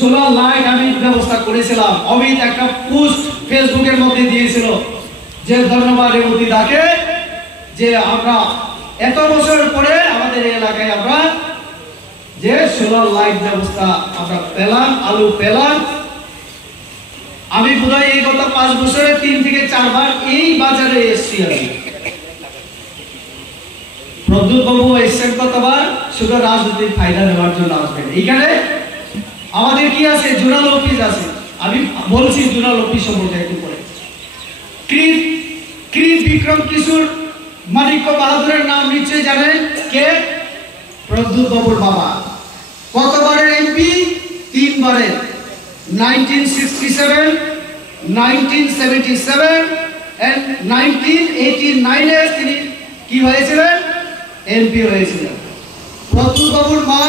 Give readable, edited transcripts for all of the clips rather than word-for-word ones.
Solar light আমি ব্যবস্থা করেছিলাম। অমিত একটা পোস্ট ফেসবুকের মধ্যে দিয়েছিল যে ধন্যবাদ রেবতী দাকে যে আমরা এত বছর পরে আমাদের এলাকায় আমরা যে সোলার লাইট ব্যবস্থা আমরা পেলাম, আলু পেলাম। আমি বোধহয় এই গত 5 বছরে 3 থেকে 4 বার এই বাজারে এসেছি। আমি প্রদ্যুৎ বাবু এসেছেন কতবার, শুধু রাজনৈতিক ফায়দা নেওয়ার জন্য আসবেন। এইখানে আমাদের কি আছে, জোনাল অফিস আছে। আমি বলছি জোনাল অফিস সম্পর্কে একটু পরে। কৃত বিক্রম কিশোর মানিক্য বাহাদুরের নাম নিশ্চয়ই জানেন, কে? প্রদ্যুৎ বাবুর বাবা। কতবারের এমপি? 3 বারের। 1967, 1977 and 1989 তিনি কি হয়েছিলেন? এমপি হয়েছিলেন। প্রদ্যুৎ বাবুর মা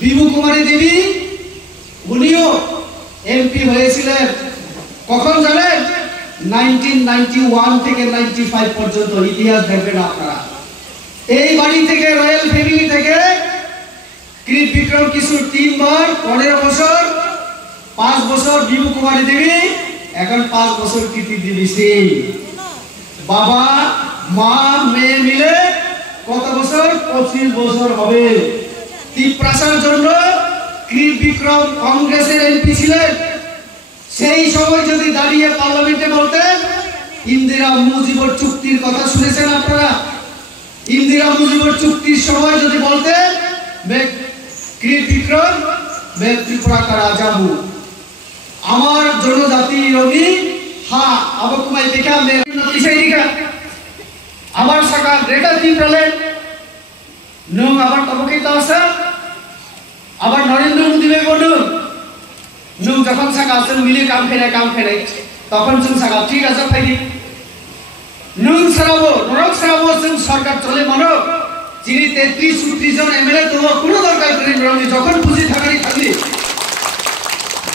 বিভু কুমারী দেবী, উনিও এমপি হয়েছিলেন। কখন জানেন? 1991 থেকে 95 পর্যন্ত। ইতিহাস দেখবেন আপনারা। এই বাড়ি থেকে, রয়্যাল ফ্যামিলি থেকে কৃত বিক্রম কিশোর 3 বার, 15 বছর, 5 বছর বিভু কুমারী দেবী, এখন 5 বছর কৃতি দেবী সিং। বাবা মা মেয়ে মিলে কত বছর? 25 বছর হবে। তিপ্রাসার জন্য কৃত বিক্রম কংগ্রেসের এমপি ছিলেন। সেই সময় যদি দাঁড়িয়ে পার্লামেন্টে বলতেন, ইন্দিরা মুজিবর চুক্তির কথা শুনেছেন আপনারা? ইন্দিরা মুজিবর চুক্তির সময় যদি বলতেন কৃত বিক্রম मैं त्रिपुरा का राजा हूँ, আমার জনজাতি রবি, হ্যাঁ আমাকে মাই দেখা মেরে নতিশাই দিকা আবার সাকা গ্রেটা ত্রিপুরালে নং আবার তবকে তাসা আবার নরেন্দ্র মোদি বে বলু নং যখন সাকা আসন মিলে কাম ফেলে তখন जों সাকা ঠিক আছে ফাইদি নং সারাবো নরক সারাবো जों সরকার চলে মানো যিনি 33-34 জন এমএলএ তো কোনো দরকার করেন রনি যখন খুশি থাকলি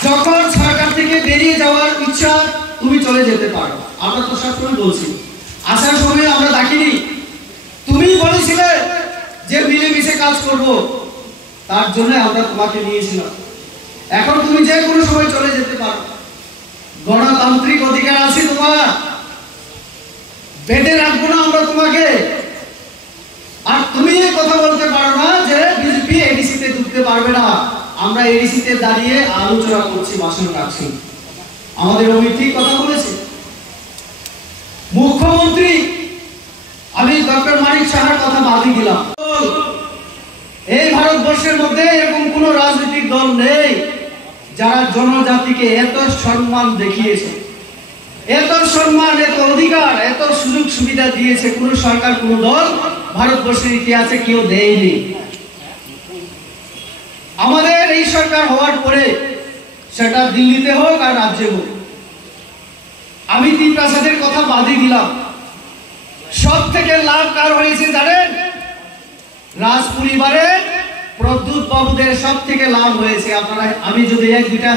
যখন সরকার থেকে বেরিয়ে যাওয়ার ইচ্ছা তুমি চলে যেতে পারো। আমরা তো সবসময় বলছি, আসার সময় আমরা দেখিনি, তুমি বলেছিলে যে মিলেমিশে কাজ করব, তার জন্য আমরা তোমাকে নিয়েছিলাম। এখন তুমি যে কোনো সময় চলে যেতে পারো, গণতান্ত্রিক অধিকার আছে তোমার, বেঁধে রাখবো না আমরা তোমাকে। আর তুমি এই কথা বলতে পারো না যে বিজেপি এডিসিতে ঢুকতে পারবে না। আমরা এডিসিতে দাঁড়িয়ে আলোচনা করছি, ভাষণ রাখছি। আমাদের অমিত ঠিক কথা বলেছে। মুখ্যমন্ত্রী আমি ডক্টর মানিক সাহার কথা বাদই দিলাম। এই ভারতবর্ষের মধ্যে এরকম কোন রাজনৈতিক দল নেই যারা জনজাতিকে এত সম্মান দেখিয়েছে, এত সম্মান, এত অধিকার, এত সুযোগ সুবিধা দিয়েছে। কোন সরকার, কোন দল ভারতবর্ষের ইতিহাসে কেউ দেয়নি। আমাদের এই সরকার হওয়ার পরে সেটা দিল্লিতে হোক আর রাজ্যে হোক, আমি তিপ্রাসাদের কথা বাদই দিলাম। সব থেকে লাভ কার হয়েছে জানেন? রাজ পরিবারের প্রদ্যুৎ বাবুদের সব থেকে লাভ হয়েছে। আপনারা আমি যদি 1-2টা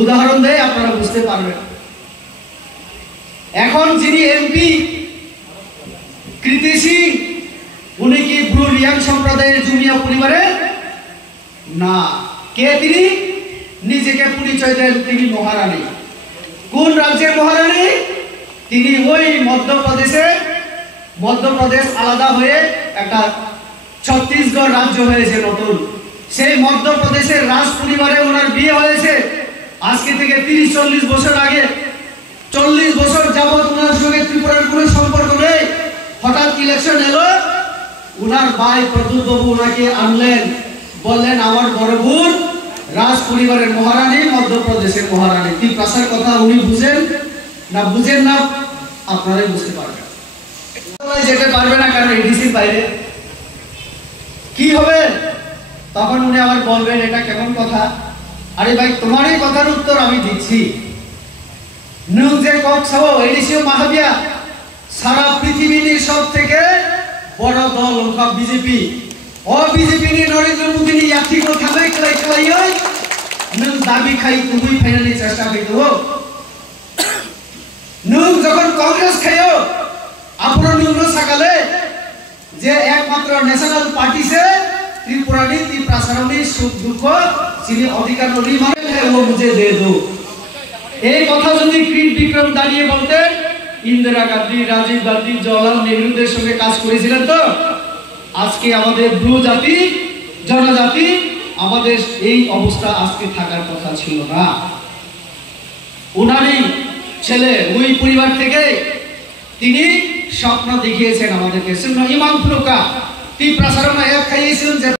উদাহরণ দেই আপনারা বুঝতে পারবেন। এখন যিনি এমপি কৃতি সিং, উনি কি ব্রু রিয়াং সম্প্রদায়ের জুমিয়া পরিবারের না? কে তিনি? নিজেকে পরিচয় দেন তিনি মহারানী। কোন রাজ্যের মহারানী? তিনি ওই মধ্যপ্রদেশ আলাদা হয়ে একটা ছত্তিশগড় রাজ্য হয়েছে নতুন, সেই মধ্যপ্রদেশের রাজ পরিবারে ওনার বিয়ে হয়েছে। আজকে থেকে 30-40 বছর আগে, 40 বছর যাবৎ ওনার সঙ্গে ত্রিপুরার কোনো সম্পর্ক নেই। হঠাৎ ইলেকশন এলো, ওনার ভাই প্রদ্যুৎ বাবু ওনাকে আনলেন, বললেন আমার বড় বোন রাজ পরিবারের মহারানী, মধ্যপ্রদেশের মহারানী। তিপ্রাসার কথা উনি বুঝেন না আপনারাই বুঝতে পারবেন। যেতে পারবে না, কারণ এডিসির বাইরে কি হবে? তখন উনি আবার বলবেন এটা কেমন কথা? আরে ভাই, তোমার এই কথার উত্তর আমি দিচ্ছি। নুং যে কক্সবো এডিসিও মাহাবিয়া সারা পৃথিবীর সব থেকে বড় দল ওটা বিজেপি। ও বিজেপি নি নরেন্দ্র মোদি নি ইয়াতি को খাই নুং দাবি খাই তুমি ফাইনালি চেষ্টা করো। নুং যখন কংগ্রেস খাইও আপনার নুং সকালে যে একমাত্র ন্যাশনাল পার্টি সে ত্রিপুরানি ত্রিপ্রাসারণী সুখ দুঃখ যিনি অধিকার नहीं माने है वो मुझे दे दो। এই কথা যদি ক্রিট বিক্রম দাঁড়িয়ে বলতেন, ইন্দিরা গান্ধী, রাজীব গান্ধী, জওহরলাল নেহরুদের সঙ্গে কাজ করেছিলেন, তো আজকে আমাদের ব্লু জাতি, জনজাতি, আমাদের এই অবস্থা আজকে থাকার কথা ছিল না। উনারই ছেলে ওই পরিবার থেকে তিনি স্বপ্ন দেখিয়েছেন আমাদেরকে। ইমাম ফুরুকা ती प्रसारण एक खाइए